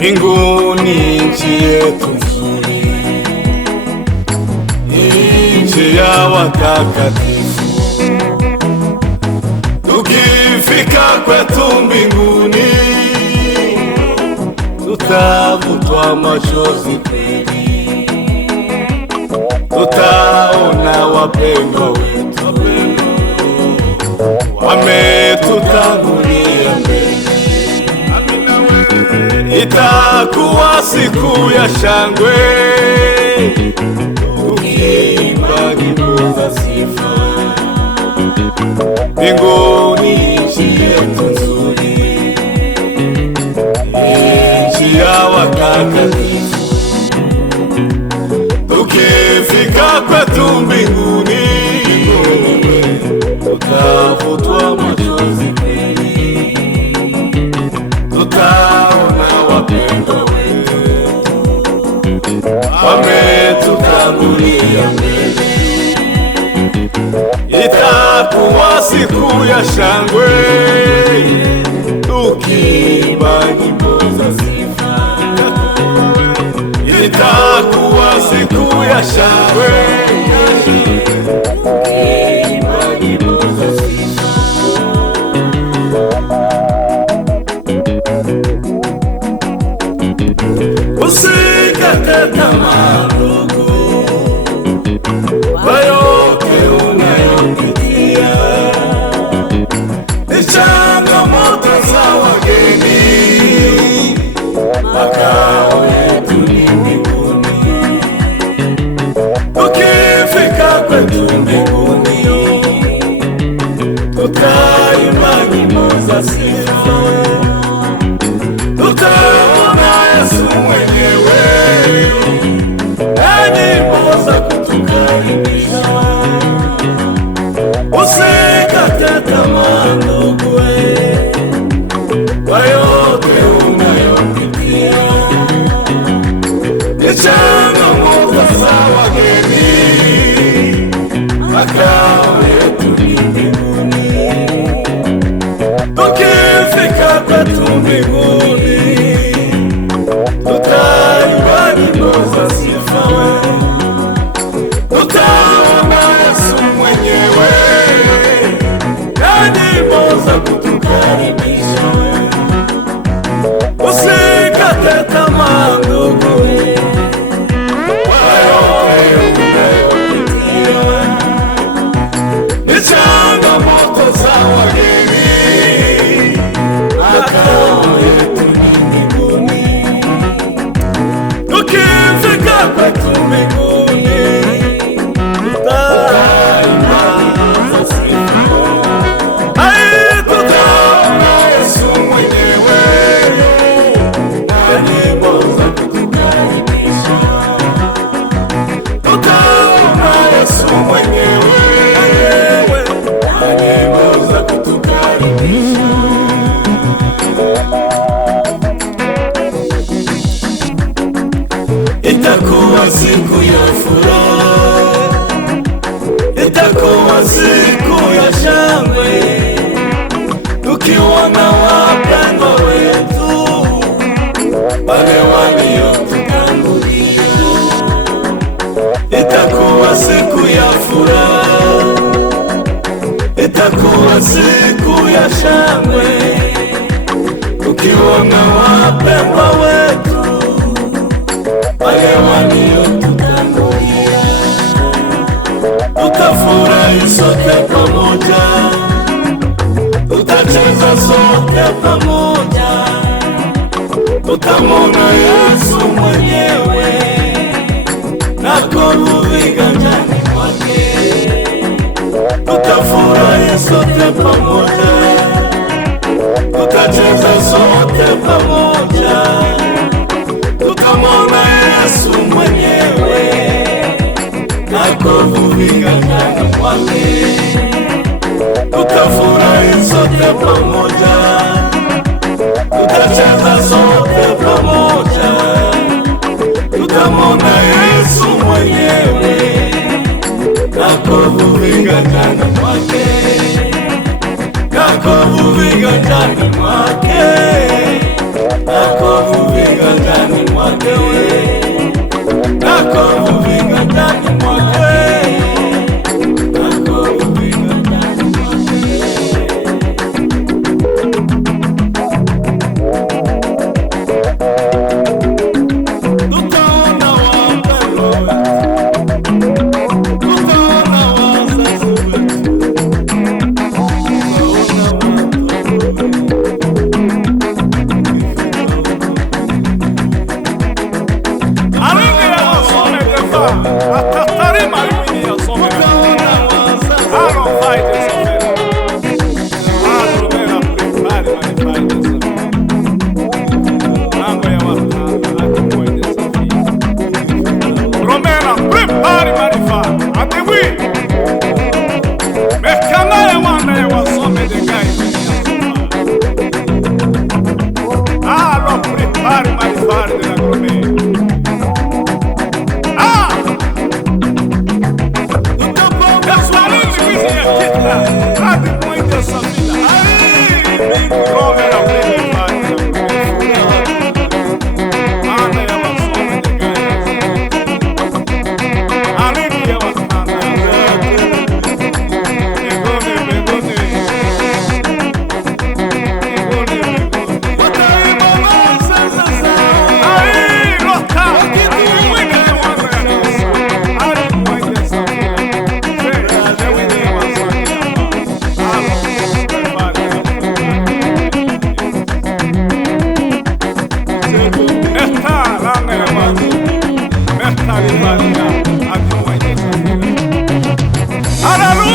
Mbinguni nchi yetu nzuri, nchi ya watakatifu. Tukifika kwetu mbinguni, tutavutwa machozi kweli, tutaona wapendwa wetu wametutangulia mbele. Itakuwa siku ya shangwe, tukiimba nyimbo za sifa. Mbinguni nchi yetu nzuri, nchi ya watakatifu. Tukifika kwetu mbinguni, tutavutwa machozi kweli, tutaona wapendwa wetu wametutangulia mbele. Itakuwa siku ya shangwe, tukiimba nyimbo za sifa. Itakuwa siku ya shangwe, tukiimba nyimbo za sifa. Usikate tamaa ndugu, kwa yote unayopitia. Ni changamoto za wageni, makao yetu ni mbinguni. Tukifika kwetu mbinguni, tutaimba nyimbo za sifa. Tutaona Yesu mwenyewe na nyimbo za kutukaribisha. Usikate tamaa ndugu, kwa yote unayopitia. Ni changamoto za wageni, makao yetu ni mbinguni. Tukifika kwetu mbinguni, tutaimba nyimbo za sifa. Tutaona Yesu mwenyewe na nyimbo za kutukaribisha. Usikate tamaa ndugu, kwa yote unayopitia. Ni changamoto za wageni, makao yetu ni mbinguni. Tukifika kwetu mbinguni, tutaimba za sifa. Tutaona Yesu mwenyewe na nyimbo za kutukaribisha. Tutaona Yesu mwenyewe na nyimbo za kutukaribisha. Itakuwa siku ya furaha, itakuwa siku ya shangwe, tukiona wapendwa wetu wale waliotutangulia. Itakuwa siku ya furaha, itakuwa siku ya shangwe, tukiona wapendwa wetu wale waliotutangulia. Tutafurahi sote pamoja, tutacheza sote pamoja, tutamwona Yesu mwenyewe na kovu viganjani mwake. Tutafurahi sote pamoja, tutacheza sote pamoja, tutamwona Yesu mwenyewe na kovu viganjani mwake. Tutafurahi sote pamoja, tutacheza sote pamoja, tutamwona Yesu mwenyewe na kovu viganjani mwake. Na kovu viganjani mwake, na kovu viganjani mwake, nako viganjani mwake, nako viganjani mwake. Tutaona wapendwa wetu, tutaona wazazi wetu, tutaona watoto Allora,